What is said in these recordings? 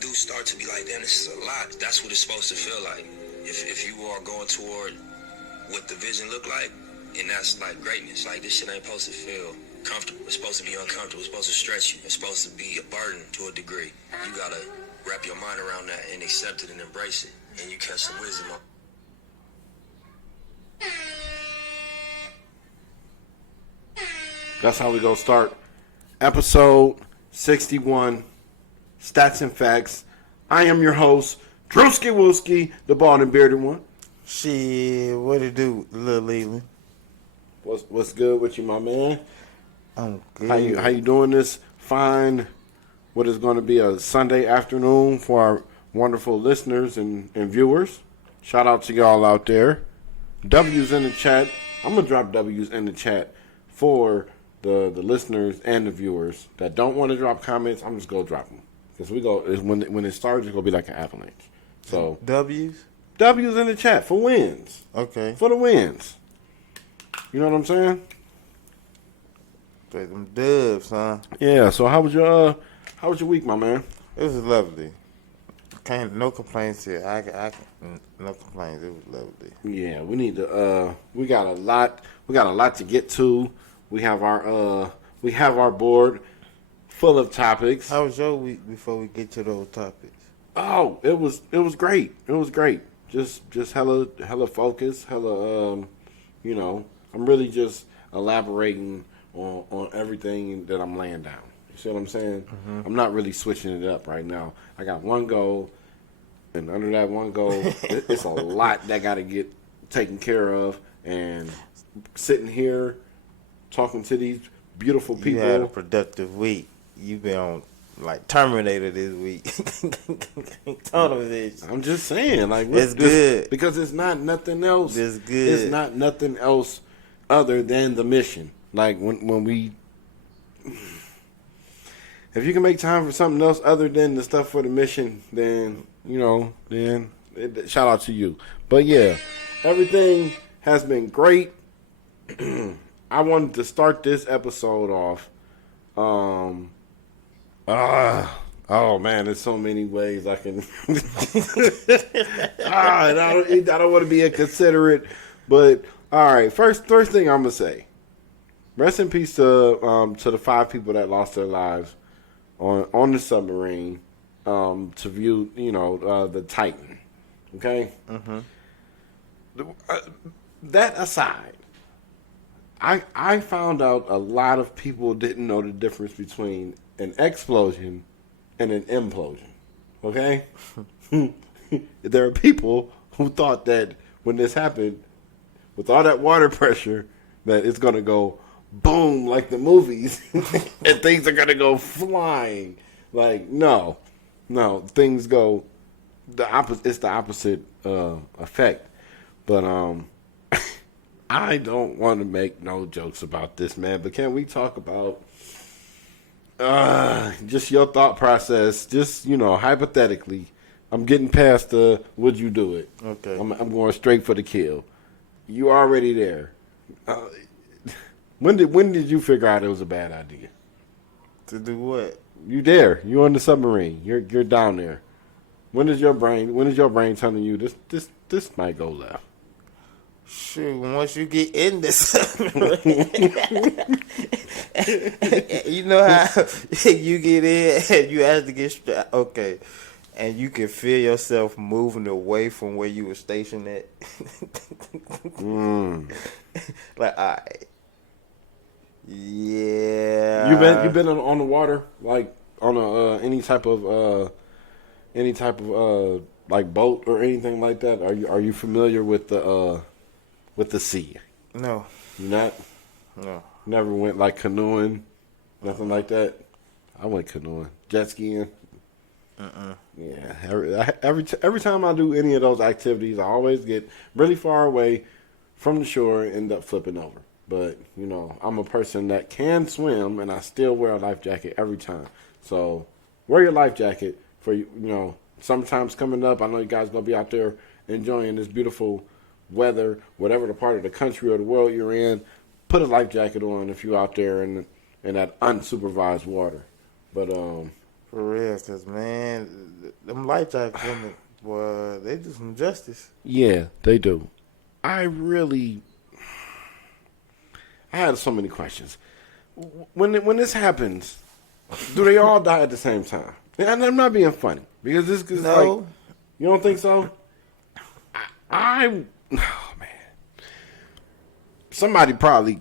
do start to be like, damn, this is a lot, that's what it's supposed to feel like. If you are going toward what the vision look like, and that's like greatness. Like, this shit ain't supposed to feel comfortable. It's supposed to be uncomfortable. It's supposed to stretch you. It's supposed to be a burden to a degree. You gotta wrap your mind around that and accept it and embrace it. And you catch some wisdom on. That's how we gonna start episode 61, Statz and Factz. I am your host, Drewski Wooski, the bald and bearded one. Shit, what it do, Lil Leland? What's good with you, my man? I'm good. How you doing this fine, what is going to be a Sunday afternoon for our wonderful listeners and viewers? Shout out to y'all out there. W's in the chat. I'm going to drop W's in the chat for the listeners and the viewers that don't want to drop comments. I'm just going to drop them. Because when it starts, it's going to be like an avalanche. So W's in the chat for wins. Okay. For the wins. You know what I'm saying? Play them dubs, huh? Yeah. So how was your week, my man? It was lovely. No complaints here. No complaints. It was lovely. Yeah, we need to. We got a lot to get to. We have our board full of topics. How was your week before we get to those topics? Oh, it was great. It was great. Just hella focus. I'm really just elaborating on everything that I'm laying down. You see what I'm saying? Mm-hmm. I'm not really switching it up right now. I got one goal, and under that one goal, it's a lot that got to get taken care of. And sitting here talking to these beautiful people. You had a productive week. You've been on like Terminator this week. Total vision. I'm just saying, like, it's good because it's not nothing else. It's good. It's not nothing else other than the mission. Like when we, if you can make time for something else other than the stuff for the mission, then shout out to you. But yeah, everything has been great. I wanted to start this episode off. Oh man, there's so many ways I can. I don't want to be inconsiderate, but all right. First thing I'm gonna say, rest in peace to the 5 people that lost their lives on the submarine to view the Titan. Okay. Mm-hmm. That aside, I found out a lot of people didn't know the difference between an explosion and an implosion. Okay? There are people who thought that when this happened, with all that water pressure, that it's going to go boom like the movies and things are going to go flying. Like, no, things go the opposite. It's the opposite effect. But I don't want to make no jokes about this, man. But can we talk about just your thought process? Just hypothetically, I'm getting past the would you do it? Okay, I'm going straight for the kill. You already there. When did you figure out it was a bad idea? To do what? You there? You on the submarine? You're down there. When is your brain telling you this might go left? Sure, once you get in this, you know how you get in and you have to get strapped. Okay, and you can feel yourself moving away from where you were stationed at. Like, all right. Yeah. You been on the water, like on any type of like boat or anything like that? Are you familiar with the sea? No. You not? No. Never went like canoeing, nothing like that. I went canoeing, jet skiing. Yeah. Every time I do any of those activities, I always get really far away from the shore and end up flipping over. But I'm a person that can swim, and I still wear a life jacket every time. So wear your life jacket for summertime's coming up. I know you guys gonna be out there enjoying this beautiful weather, whatever the part of the country or the world you're in. Put a life jacket on if you're out there in that unsupervised water. But For real, because, man, them light jacket women, boy, they do some justice. Yeah, they do. I had so many questions. When this happens, do they all die at the same time? And I'm not being funny because this is No. like, you don't think so? Oh man, somebody probably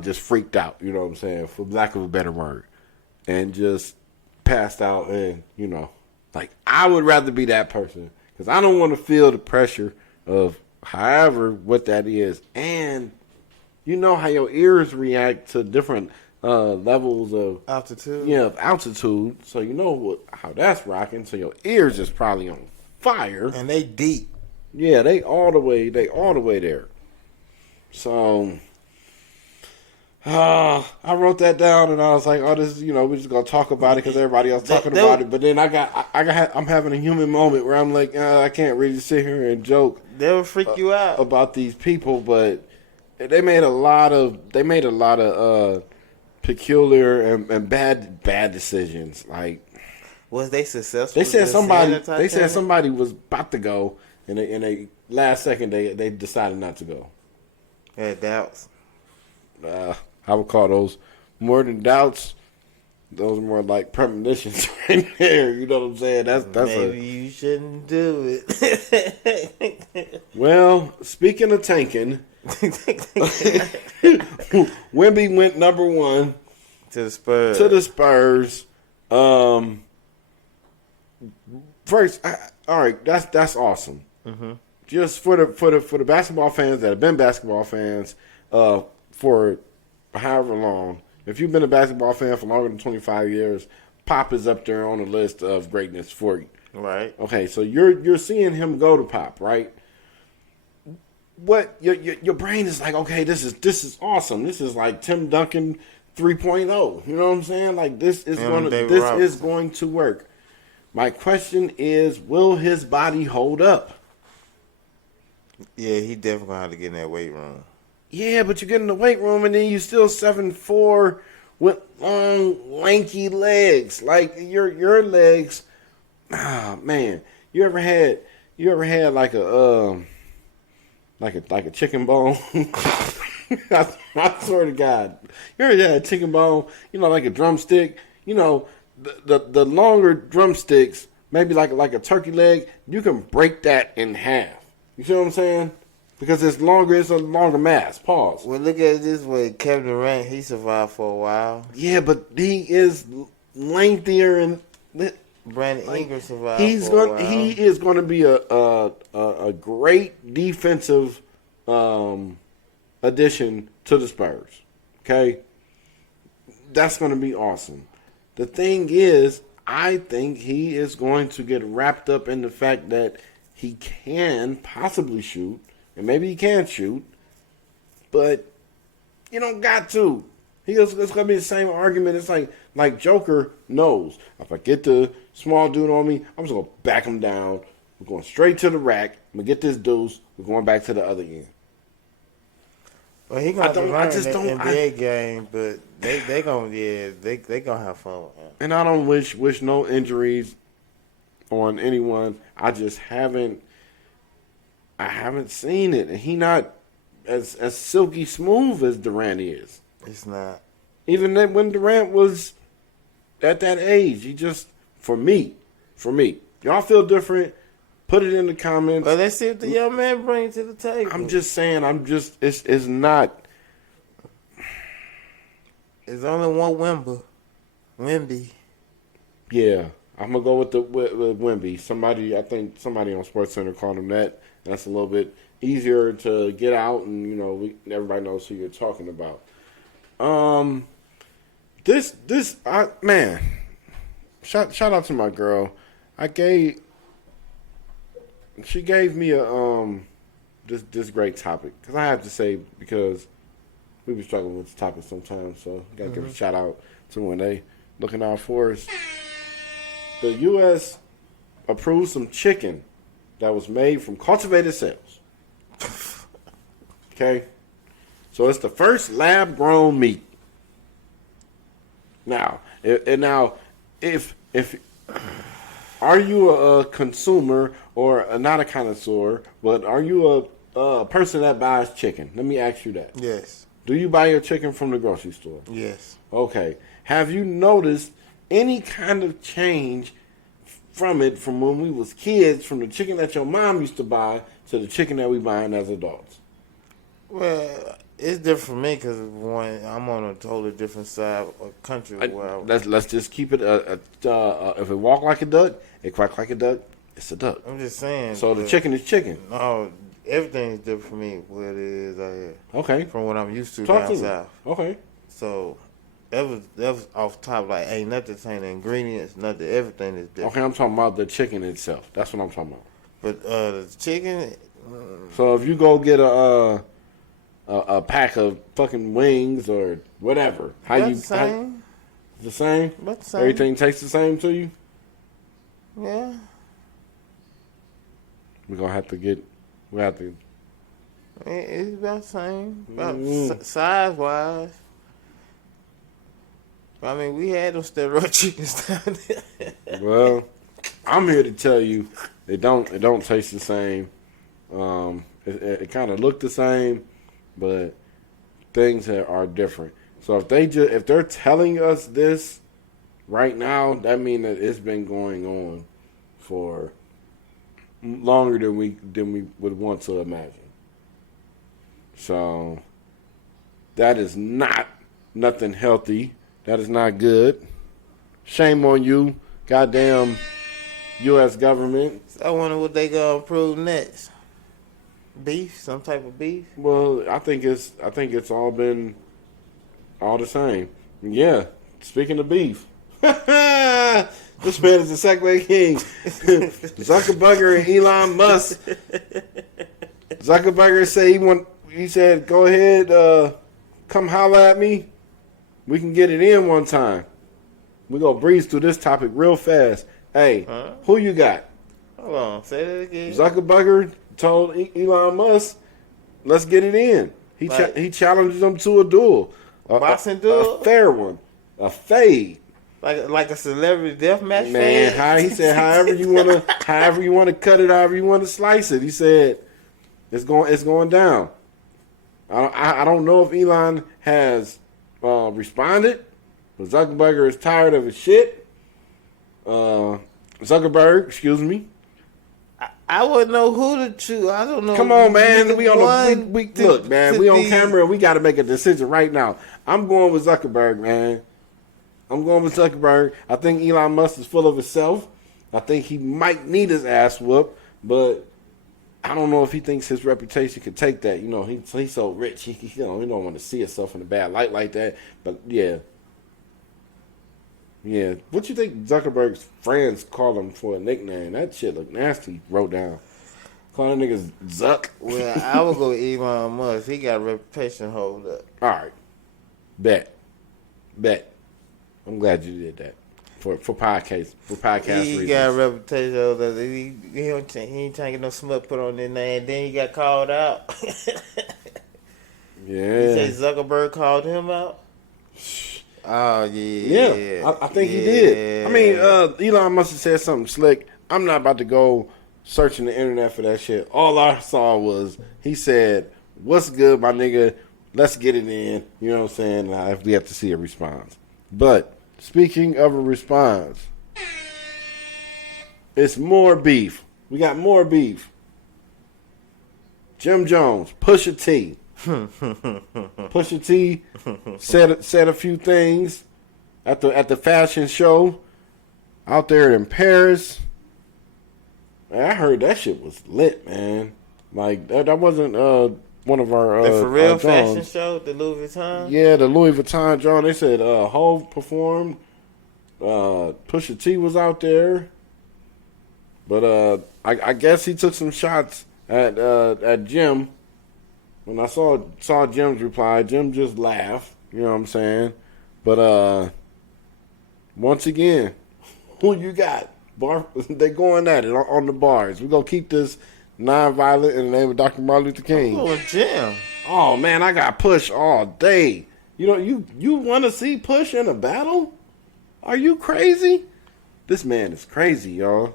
just freaked out. You know what I'm saying, for lack of a better word, and just passed out. And like I would rather be that person because I don't want to feel the pressure of however what that is, and you know how your ears react to different levels of Altitude. Yeah, of altitude. So you know how that's rocking. So your ears is probably on fire. And they deep. Yeah, they all the way there. So I wrote that down and I was like, oh, this, we're just gonna talk about it because everybody else talking about it. But then I'm having a human moment where I'm like, I can't really sit here and joke. They'll freak you out about these people, but they made a lot of peculiar and bad decisions. Like, was they successful? They said somebody was about to go, and they last second they decided not to go. Had doubts. I would call those more than doubts. Those are more like premonitions right there. You know what I'm saying? That's Maybe you shouldn't do it. Well, speaking of tanking, Wemby went number 1 to the Spurs. First, all right, that's awesome. Mm-hmm. Just for the basketball fans that have been basketball fans for however long. If you've been a basketball fan for longer than 25 years, Pop is up there on the list of greatness for you. Right. Okay, so you're seeing him go to Pop, right? What your brain is like, okay, this is awesome. This is like Tim Duncan 3.0. You know what I'm saying? Like this is going to work. My question is, will his body hold up? Yeah, he definitely gonna have to get in that weight room. Yeah, but you get in the weight room and then you still 7'4" with long, lanky legs. Like your legs. Ah, man, you ever had like a chicken bone? I swear to God, you ever had a chicken bone? Like a drumstick. The longer drumsticks, maybe like a turkey leg. You can break that in half. You see what I'm saying? Because it's a longer mass. Pause. Well, look at it this way. Kevin Durant, he survived for a while. Yeah, but he is lengthier and Brandon Ingram survived for a while. He is going to be a great defensive addition to the Spurs. Okay? That's going to be awesome. The thing is, I think he is going to get wrapped up in the fact that he can possibly shoot, and maybe he can shoot, but you don't got to. It's going to be the same argument. It's like Joker knows. If I get the small dude on me, I'm just going to back him down. We're going straight to the rack. I'm going to get this deuce. We're going back to the other end. Well, he gonna learn the NBA game, but they gonna have fun with him. And I don't wish no injuries on anyone. I just haven't seen it, and he not as silky smooth as Durant is. It's not. Even when Durant was at that age, he just for me, y'all feel different. Put it in the comments. Well, let's see what the young man brings to the table. I'm just saying. It's not. It's only one Wemby. Yeah, I'm gonna go with Wemby. I think somebody on SportsCenter called him that. That's a little bit easier to get out, and everybody knows who you're talking about. Man, shout out to my girl. She gave me a this great topic because I have to say because we be struggling with this topic sometimes, so gotta give a shout out to when they looking out for us. The U.S. approved some chicken that was made from cultivated cells. Okay, so it's the first lab grown meat. Now if are you a consumer or not a connoisseur, but are you a person that buys chicken? Let me ask you that. Yes. Do you buy your chicken from the grocery store? Yes. Okay. Have you noticed any kind of change from when we was kids, from the chicken that your mom used to buy to the chicken that we buying as adults? Well, it's different for me because I'm on a totally different side of country. Let's just keep it. If it walk like a duck, it quack like a duck. It's a duck. I'm just saying. So the chicken is chicken. No, everything is different for me. What it is out here. Okay. From what I'm used to Talk down to me. south. Okay. So that was off top. Like ain't nothing saying the ingredients. Nothing. Everything is different. Okay, I'm talking about the chicken itself. That's what I'm talking about. But the chicken. So if you go get a pack of fucking wings or whatever, The same. The same? But the same. Everything tastes the same to you? Yeah. We're gonna have to It's about the same. About size wise. I mean, we had those steroid chickens down there. Well, I'm here to tell you it don't taste the same. It kind of look the same, but things are different. So if they're telling us this right now, that means that it's been going on for longer than we would want to imagine. So that is not nothing healthy. That is not good. Shame on you, goddamn U.S. government. I wonder what they gonna approve next. Beef, some type of beef. Well, I think it's all been all the same. Yeah. Speaking of beef, this man is the Segway King. Zuckerberg and Elon Musk. Zuckerberg said he said, go ahead, come holler at me. We can get it in one time. We're going to breeze through this topic real fast. Hey, who you got? Hold on, say that again. Zuckerberg told Elon Musk, let's get it in. He challenged him to a duel. Boxing duel? A fair one. A fade. Like a celebrity deathmatch. Man, he said however you want to cut it, however you want to slice it. He said it's going down. I don't know if Elon has responded, but Zuckerberg is tired of his shit. Zuckerberg, excuse me. I wouldn't know who to choose. I don't know. Come on, man. We look, man. We on camera. We got to make a decision right now. I'm going with Zuckerberg, man. I'm going with Zuckerberg. I think Elon Musk is full of himself. I think he might need his ass whooped, but I don't know if he thinks his reputation could take that. You know, he's so rich. He don't want to see himself in a bad light like that. But yeah. Yeah. What you think Zuckerberg's friends call him for a nickname? That shit look nasty. He wrote down. Calling niggas Zuck. Well, I would go with Elon Musk. He got a reputation hold up. All right. Bet. I'm glad you did that. For podcast reasons. He got a reputation hold up. He ain't trying to get no smut put on his name. Then he got called out. Yeah. You say Zuckerberg called him out? Oh, Yeah, I think he did. I mean, Elon must have said something slick. I'm not about to go searching the internet for that shit. All I saw was he said, "What's good, my nigga? Let's get it in." You know what I'm saying? If we have to see a response. But speaking of a response, it's more beef. We got more beef. Jim Jones, Pusha T. Pusha T said a few things at the fashion show out there in Paris. Man, I heard that shit was lit, man. Like that wasn't one of our the for real fashion Johns. show, the Louis Vuitton. Yeah, the Louis Vuitton John. They said Hov performed. Pusha T was out there, but I guess he took some shots at Jim. When I saw Jim's reply, Jim just laughed. You know what I'm saying? But once again, who you got? They going at it on the bars. We're going to keep this non-violent in the name of Dr. Martin Luther King. Oh, Jim. Oh, man, I got Push all day. You know, you want to see Push in a battle? Are you crazy? This man is crazy, y'all.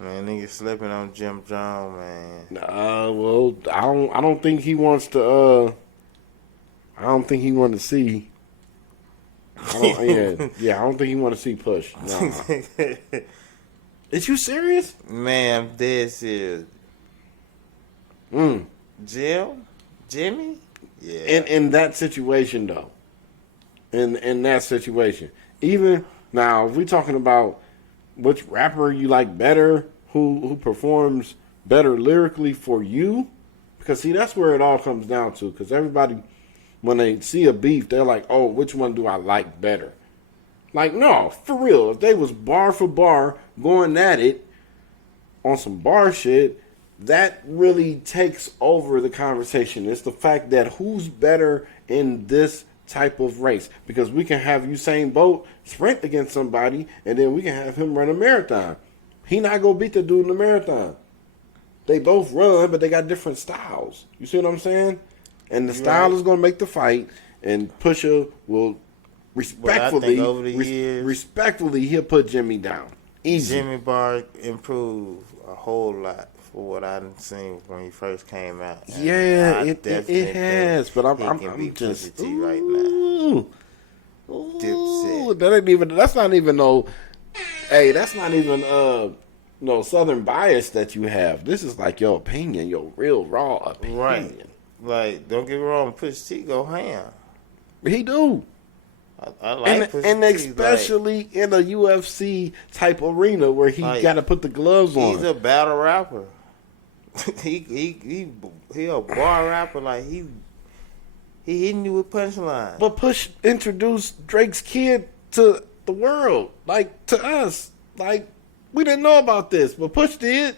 Man, nigga slipping on Jim Jones, man. Well, I don't think he wants to. I don't think he want to see. I don't think he want to see Push. Nah. Is you serious? Man, I'm dead serious. Jimmy? Yeah. In that situation though. In that situation. Even now, if we talking about which rapper you like better, who performs better lyrically for you, because see that's where it all comes down to. Because everybody, when they see a beef, they're like, "Oh, which one do I like better?" Like, no, for real. If they was bar for bar going at it on some bar shit, that really takes over the conversation. It's the fact that who's better in this type of race. Because we can have Usain Bolt sprint against somebody, and then we can have him run a marathon. He not going to beat the dude in the marathon. They both run, but they got different styles. You see what I'm saying? And the style is going to make the fight, and Pusha will respectfully, over the years, respectfully, he'll put Jimmy down. Easy. Jimmy Bar improved a whole lot for what I've seen when he first came out. Yeah, it has. But I'm just right now. Ooh, that's not even no. Hey, that's not even no Southern bias that you have. This is like your opinion, your real raw opinion. Right. Like, don't get me wrong, Push T go ham. He do. I like and especially like, in a UFC type arena where he got to put the gloves on. He's a battle rapper. he a bar rapper. Like he hitting you with punchlines. But Push introduced Drake's kid to the world, like to us. Like we didn't know about this, but Push did.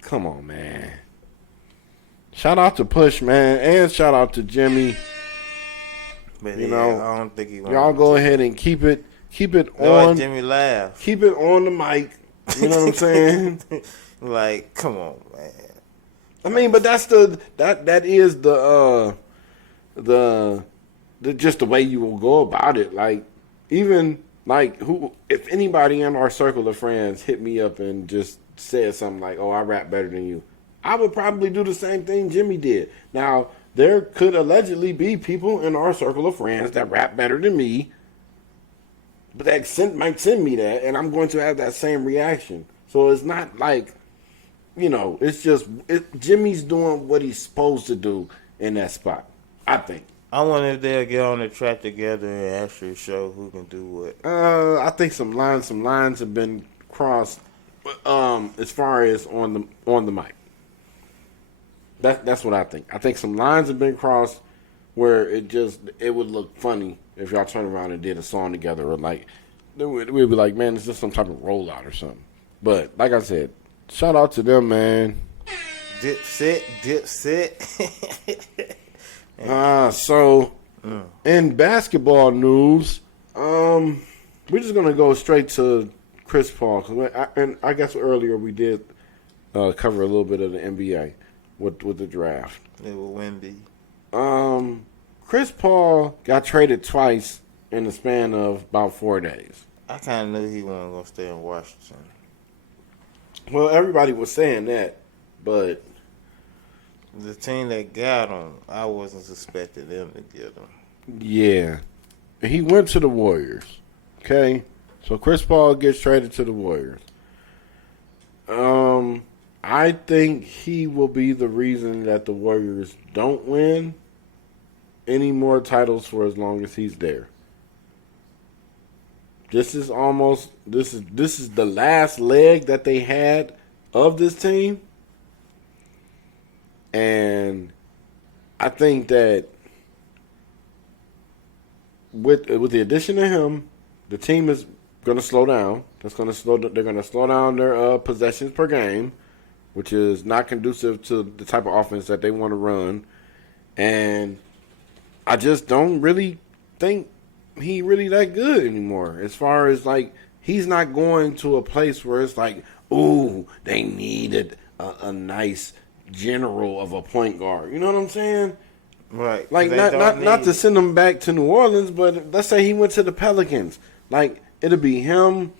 Come on, man. Shout out to Push, man, and shout out to Jimmy. But you know, I don't think he. Y'all go ahead and keep it on. Jimmy laugh. Keep it on the mic. You know what I'm saying? Like, come on, man. I mean, but that is the just the way you will go about it. Like, even like if anybody in our circle of friends hit me up and just said something like, "Oh, I rap better than you," I would probably do the same thing Jimmy did. Now, there could allegedly be people in our circle of friends that rap better than me, but that might send me that, and I'm going to have that same reaction. So it's not like, it's just Jimmy's doing what he's supposed to do in that spot, I think. I wonder if they'll get on the track together and actually show who can do what. I think some lines have been crossed as far as on the mic. That's what I think. I think some lines have been crossed where it would look funny if y'all turn around and did a song together, or like we'd be like, man, it's just some type of rollout or something. But like I said, shout out to them, man. Dipset. So in basketball news, we're just gonna go straight to Chris Paul, and I guess earlier we did cover a little bit of the NBA. With the draft. It was windy. Chris Paul got traded twice in the span of about 4 days. I kind of knew he wasn't going to stay in Washington. Well, everybody was saying that, but the team that got him, I wasn't suspecting them to get him. Yeah. He went to the Warriors. Okay? So Chris Paul gets traded to the Warriors. I think he will be the reason that the Warriors don't win any more titles for as long as he's there. This is the last leg that they had of this team. And I think that with the addition of him, the team is going to slow down. They're going to slow down their possessions per game, which is not conducive to the type of offense that they want to run. And I just don't really think he really that good anymore. As far as, like, he's not going to a place where it's like, ooh, they needed a nice general of a point guard. You know what I'm saying? Right. Like, not to send him back to New Orleans, but let's say he went to the Pelicans. Like, it'll be him,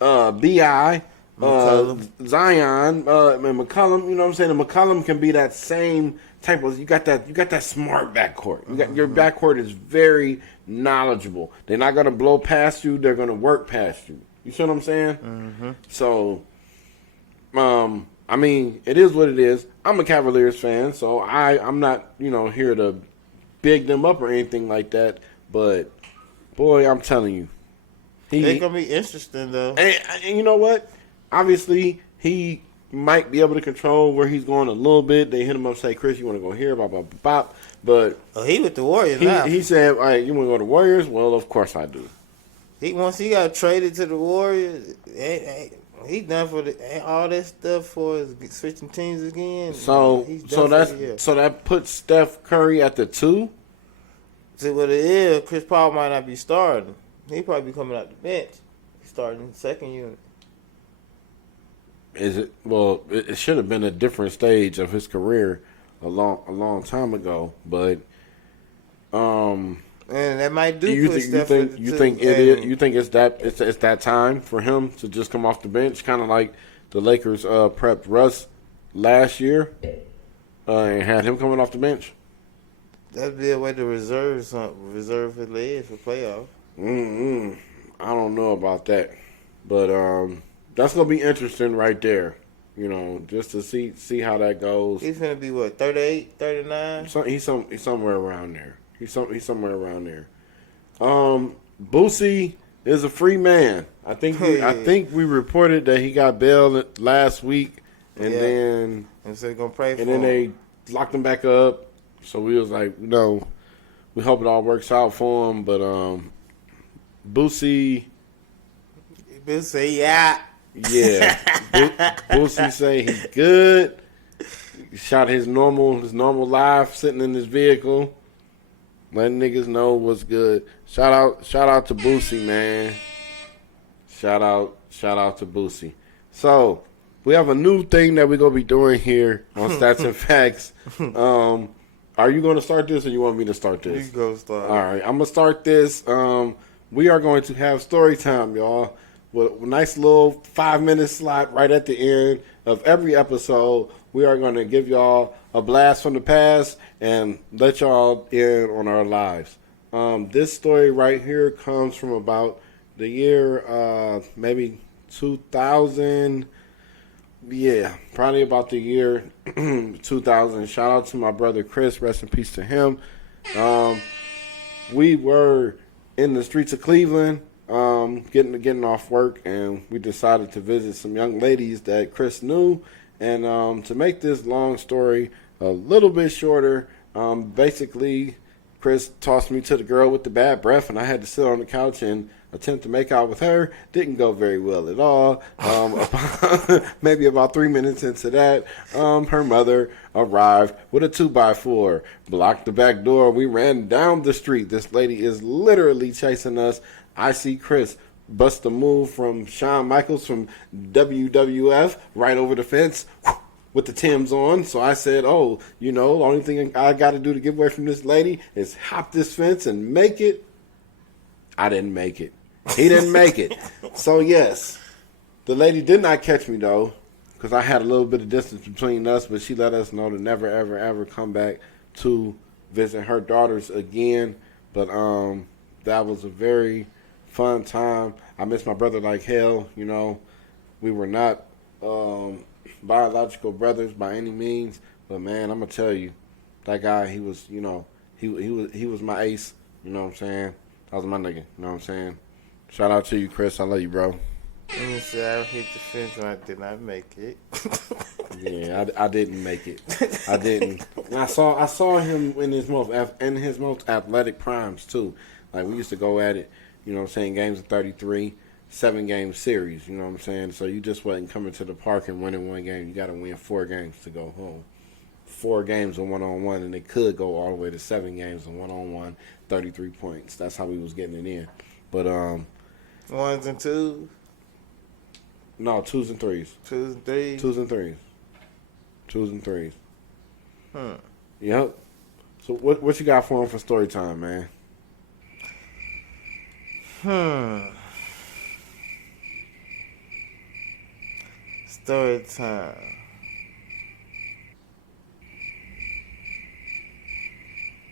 B.I., Zion, and McCollum. You know what I'm saying? And McCollum can be that same type of. You got that smart backcourt. You got your backcourt is very knowledgeable. They're not gonna blow past you. They're gonna work past you. You see what I'm saying? Mm-hmm. So, I mean, it is what it is. I'm a Cavaliers fan, so I'm not here to big them up or anything like that. But boy, I'm telling you, it's gonna be interesting though. And you know what? Obviously, he might be able to control where he's going a little bit. They hit him up, say, Chris, you want to go here, bop, bop, bop. But he with the Warriors now. He said, all right, you want to go to the Warriors? Well, of course I do. Once he got traded to the Warriors, he done for all that stuff for switching teams again. So that puts Steph Curry at the 2. See what it is. Chris Paul might not be starting. He probably be coming out the bench. He's starting the second unit. Is it? Well, it should have been a different stage of his career a long time ago. But and that might do. You think it's that time for him to just come off the bench, kind of like the Lakers prepped Russ last year and had him coming off the bench. That'd be a way to reserve his legs for playoffs. I don't know about that, but that's gonna be interesting right there. Just to see how that goes. He's gonna be what, 38, 39? He's somewhere around there. He's somewhere around there. Boosie is a free man. I think we reported that he got bail last week, and then so they're gonna pray for him. And then they locked him back up. So we was like, we hope it all works out for him. But Boosie, yeah. Boosie say he's good. He shot his normal life sitting in his vehicle, letting niggas know what's good. Shout out to Boosie, man. Shout out to Boosie. So we have a new thing that we're gonna be doing here on Stats and Facts. Are you going to start this, or you want me to start this? You go start. All right, I'm going to start this. We are going to have story time, y'all, with a nice little 5-minute slot right at the end of every episode. We are going to give y'all a blast from the past and let y'all in on our lives. This story right here comes from about the year maybe 2000. Yeah, probably about the year 2000. Shout out to my brother Chris. Rest in peace to him. We were in the streets of Cleveland, getting off work, and we decided to visit some young ladies that Chris knew. And to make this long story a little bit shorter, basically, Chris tossed me to the girl with the bad breath, and I had to sit on the couch and attempt to make out with her. Didn't go very well at all. Maybe about 3 minutes into that, her mother arrived with a 2x4, blocked the back door. We ran down the street. This lady is literally chasing us. I see Chris bust a move from Shawn Michaels from WWF right over the fence with the Timbs on. So I said, the only thing I got to do to get away from this lady is hop this fence and make it. I didn't make it. He didn't make it. So, yes, the lady did not catch me, though, because I had a little bit of distance between us, but she let us know to never, ever, ever come back to visit her daughters again. But that was a very fun time. I miss my brother like hell. We were not biological brothers by any means, but, man, I'm going to tell you, that guy, he was, he was my ace. You know what I'm saying? That was my nigga. You know what I'm saying? Shout out to you, Chris. I love you, bro. Let me say I hit the fence and I did not make it. Yeah, I didn't make it. I didn't. And I saw him in his most athletic primes too. Like we used to go at it. You know what I'm saying? Games of 33, 7-game series. You know what I'm saying? So you just wasn't coming to the park and winning one game. You got to win 4 games to go home. 4 games of 1-on-1, and it could go all the way to 7 games of 1-on-1, 33 points. That's how we was getting it in. But 1s and 2s. No, 2s and 3s. 2s and 3s. 2s and 3s. 2s and 3s. Yep. So what you got for him for story time, man? Story time.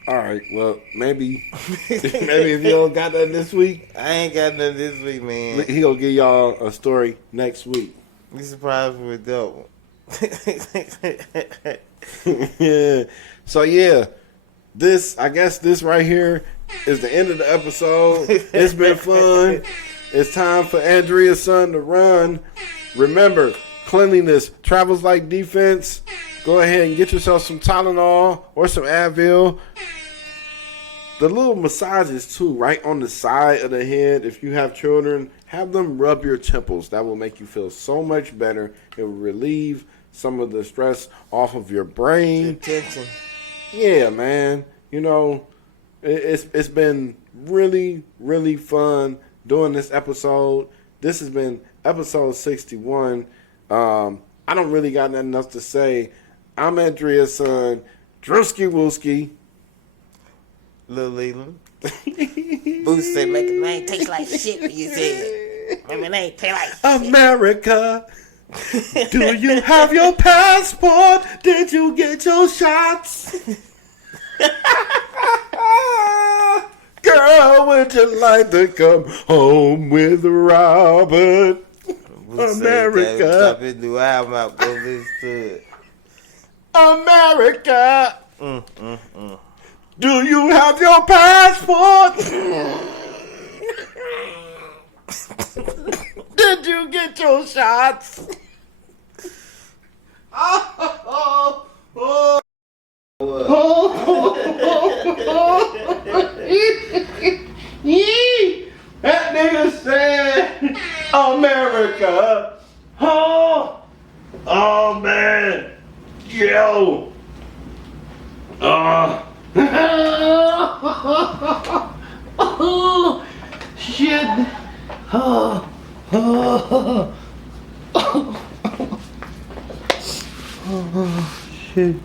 All right, well, maybe if you don't got that this week, I ain't got nothing this week, man. he gonna give y'all a story next week. You surprised me with that one. Yeah. So yeah, I guess this right here is the end of the episode. It's been fun. It's time for Andrea's son to run. Remember, cleanliness travels like defense. Go ahead and get yourself some Tylenol or some Advil. The little massages too, right on the side of the head. If you have children, have them rub your temples. That will make you feel so much better. It will relieve some of the stress off of your brain. Tension. Yeah, man. You know, it's been really, really fun doing this episode. This has been episode 61. I don't really got nothing else to say. I'm Andrea's son, Drewski Wooski. Lil Leland. Boost said, make a name taste like shit when you said, make a name taste like shit. America, do you have your passport? Did you get your shots? Girl, would you like to come home with Robert? America. Drop his new album out, go listen to it. America, do you have your passport? Did you get your shots? That nigga said America. Oh man. Yo. Oh shit. Oh shit.